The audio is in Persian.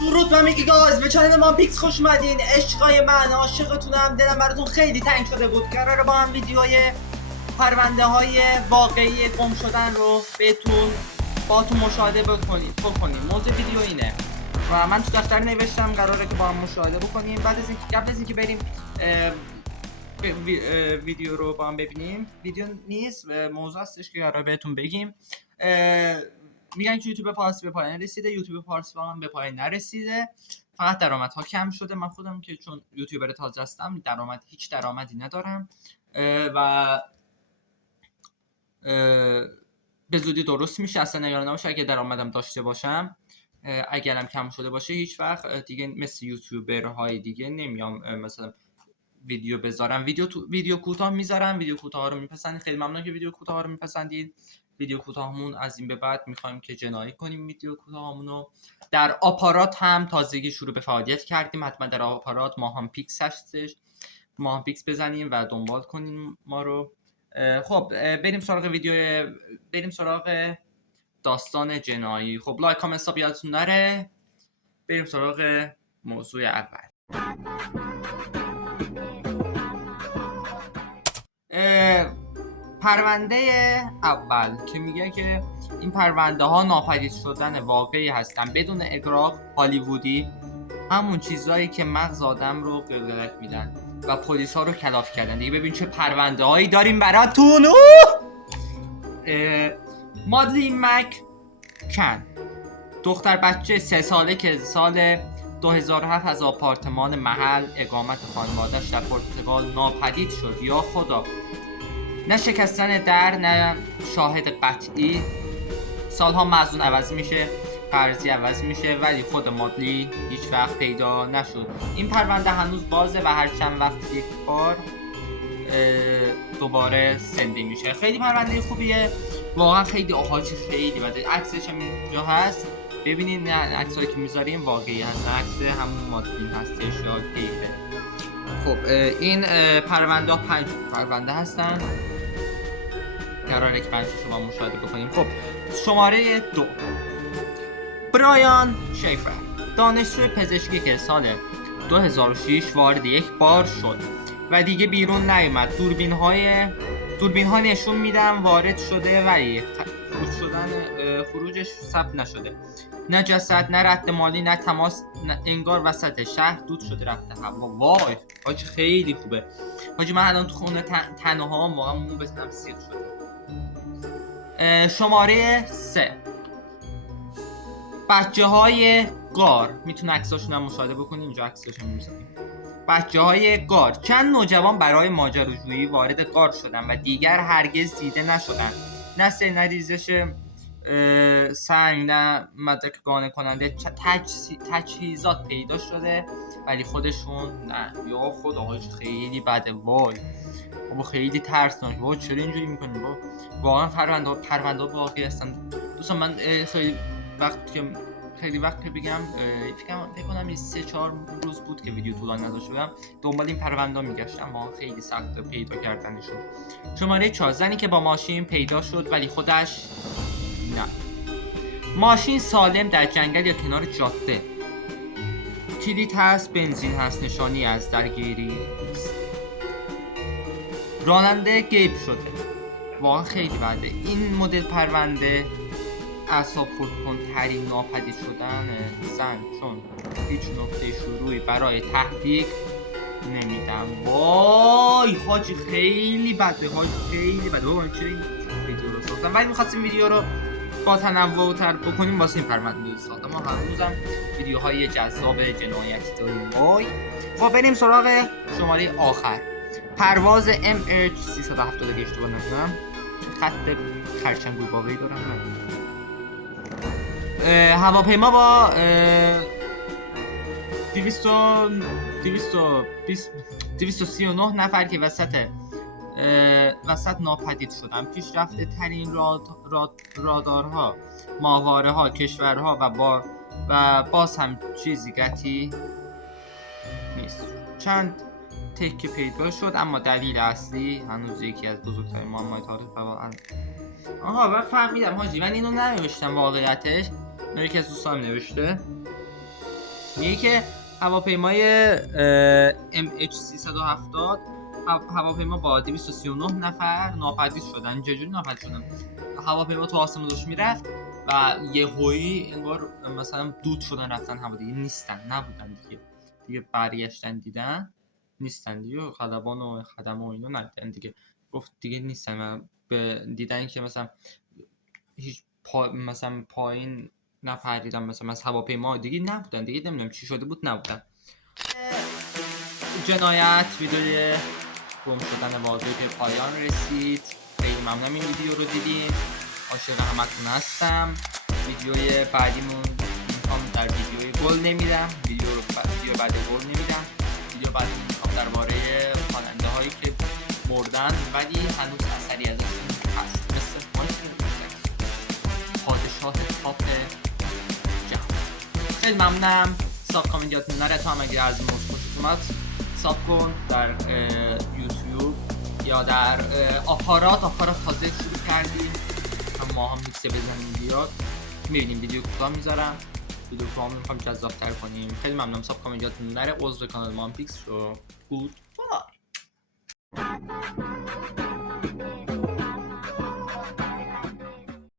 درود و میگی گاز به چنل ما پیکس خوش اومدین. عشقای من، عاشقتونم، دلم براتون خیلی تنگ شده بود. قراره با هم ویدیوهای پرونده های واقعی گم شدن رو باتون مشاهده بکنیم. موضوع ویدیو اینه و من تو دفتر نوشتم قراره که با هم مشاهده بکنیم. قبل از اینکه بریم ویدیو رو با هم ببینیم، ویدیو نیست، موضوع هستش که قراره بهتون بگیم. میگن که یوتیوب پارسی به پایان رسیده. یوتیوب پارسی با من به پایان نرسیده، فقط درآمدها کم شده. من خودم که چون یوتیوبر تازه هستم هیچ درآمدی ندارم و به زودی درست میشه. اصلا نگران نباشه اگه درآمدم داشته باشم، اگرم کم شده باشه هیچ وقت دیگه مثل یوتیوبرهای دیگه نمیام مثلا ویدیو بذارم. ویدیو کوتاه میذارم. ویدیو کوتاه رو میپسندید، خیلی ممنون که ویدیو کوتاه رو میپسندید. ویدیو کوتاهمون از این به بعد میخوایم که جنایی کنیم. ویدیو کوتاهمون رو در آپارات هم تازگی شروع به فعالیت کردیم. حتما در آپارات ماهان پیکس هستش، ماهان پیکس بزنیم و دنبال کنیم ما رو. خب بریم سراغ داستان جنایی. خب لایک کامنت ساب یادتون نره. بریم سراغ موضوع اول. پرونده اول که میگه که این پرونده ها ناپدید شدن واقعی هستن بدون اغراق هالیوودی، همون چیزایی که مغز آدم رو قلقلک میدن و پلیس ها رو کلاف کردن. دیگه ببین چه پرونده هایی داریم براتون. مادلین مک کن، دختر بچه 3 ساله که سال 2007 از آپارتمان محل اقامت خانواده‌اش در پرتغال ناپدید شد. یا خدا، نه شکستن در، نه شاهد قطعی. سالها مظنون عوض میشه، قرضی عوض میشه، ولی خود مادلی هیچ وقت پیدا نشد. این پرونده هنوز بازه و هر چند وقت یک بار دوباره زنده میشه. خیلی پرونده خوبیه واقعا. خیلی خیلی بده. عکسش هم اینجا هست، ببینید. عکسایی که میذاریم واقعی هست، عکس همون مادلی هستش یا دیگه. خب این پرونده ها 5 پرونده هستن، قراره که 5 شما مشاهده بکنیم. خب شماره 2، برایان شیفر، دانشجو پزشکی که سال 2006 وارد یک بار شد و دیگه بیرون نیومد. دوربین ها نشون میدن وارد شده ولی خروجش ثبت نشده. نه جسد، نه رد مالی، نه تماس، نه انگار وسط شهر دود شده رفته هوا. وای حاجی خیلی خوبه. حاجی من الان تو خونه تنها هم واقعا مو به تنم سیخ شده. شماره 3، بچه های غار. میتونه عکساشون هم مشاهده بکنید، اینجا عکساشون میذاریم. بچه های غار. چند نوجوان برای ماجراجویی وارد غار شدن و دیگر هرگز دیده نشدن. نه سیل، نه ریزش سنگ، نه مدرک قانع کننده. تجهیزات پیدا شده ولی خودشون نه. یا خدا حاجی خیلی بده. وای بابا خیلی ترسناک. وای چرا اینجوری میکنیم؟ واقعا پرونده واقعی هستن دوستان. من خیلی وقت که بگم فکر کنم 3-4 روز بود که ویدیو طولانی نداشته بودم، دنبال این پرونده میگشتم. واقعا خیلی سخته پیدا کردنشون. شماره 4، زنی که با ماشین پیدا شد ولی خودش نه. ماشین سالم در جنگل یا کنار جاده. کلید هست، بنزین هست، نشانی از درگیری نیست. راننده غیب شده. واقعا خیلی بده این مدل پرونده. اعصاب خردکن ترین ناپدید شدن زن، چون هیچ نقطه شروعی برای تحقیق نمیدم. وای حاجی خیلی بده. وای چرا این ویدیو رو ساختم؟ ولی میخواستیم ویدیو رو با تنوع تر بکنیم واسه این پرونده ساختم. ما هنوزم ویدیوهای جذاب جنایتی داریم. وای خب بریم سراغ شماره آخر، پرواز MH370 اگه اشتباه نکنم. خط خرچنگوی باقی دارم من. هواپیما با 239 نفر که وسط ناپدید شدن. پیشرفته ترین رادارها، ماهواره ها، کشورها و باز هم چیزی قطعی نیست. چند تکه پیدا شد اما دلیل اصلی هنوز یکی از بزرگترین معماهای تاریخ. آها فهمیدم حاجی، من اینو ننوشتم واقعیتش، یکی از دوستان نوشته. میگه که هواپیمای MH370 هواپیما با 239 نفر ناپدید شدن. چجوری ناپدید شدن؟ هواپیما تو آسمون داشت میرفت و یهویی انگار مثلا دود شدن رفتن هوا دیگه نیستن، نبودن دیگه برگشتن دیدن نیستن دیگه، خلبان و خدمه و اینو ندیدن دیگه، گفت دیگه نیستن و دیدن که مثلا هیچ مثلا پایین نپریدن، مثلا از هواپیما دیگه نبودن دیگه، نمیدونم چی شده بود نبودن. جنایت ویدیوی گم شدن واژه به پایان رسید. خیلی ممنونم این ویدیو رو دیدین، عاشق همتون هستم. ویدیوی بعدیمون میخوام در ویدیوی گل نمیدم، ویدیو بعد گل نمیدم، ویدیو بعدی میخوام درباره خواننده هایی که مردن ولی هنوز اثری ازشون هست، مثل مایکل جکسون، پادشاه پاپ جهان. خیلی ممنونم. ساب کامنت یادتون نره، تو هم اگه از این موضوع خوشت اومد ساب کن در یوتیوب یا در آپارات تازه شروع کردیم، ما هم میکسه بزنیم بیاد، میبینیم ویدیو کوتاه میذارم، ویدیو کوتاه میخوام جذاب‌تر کنیم. خیلی ممنونم. ساب کامنت یادتون نره، عضو کانال مامپیکس رو بود.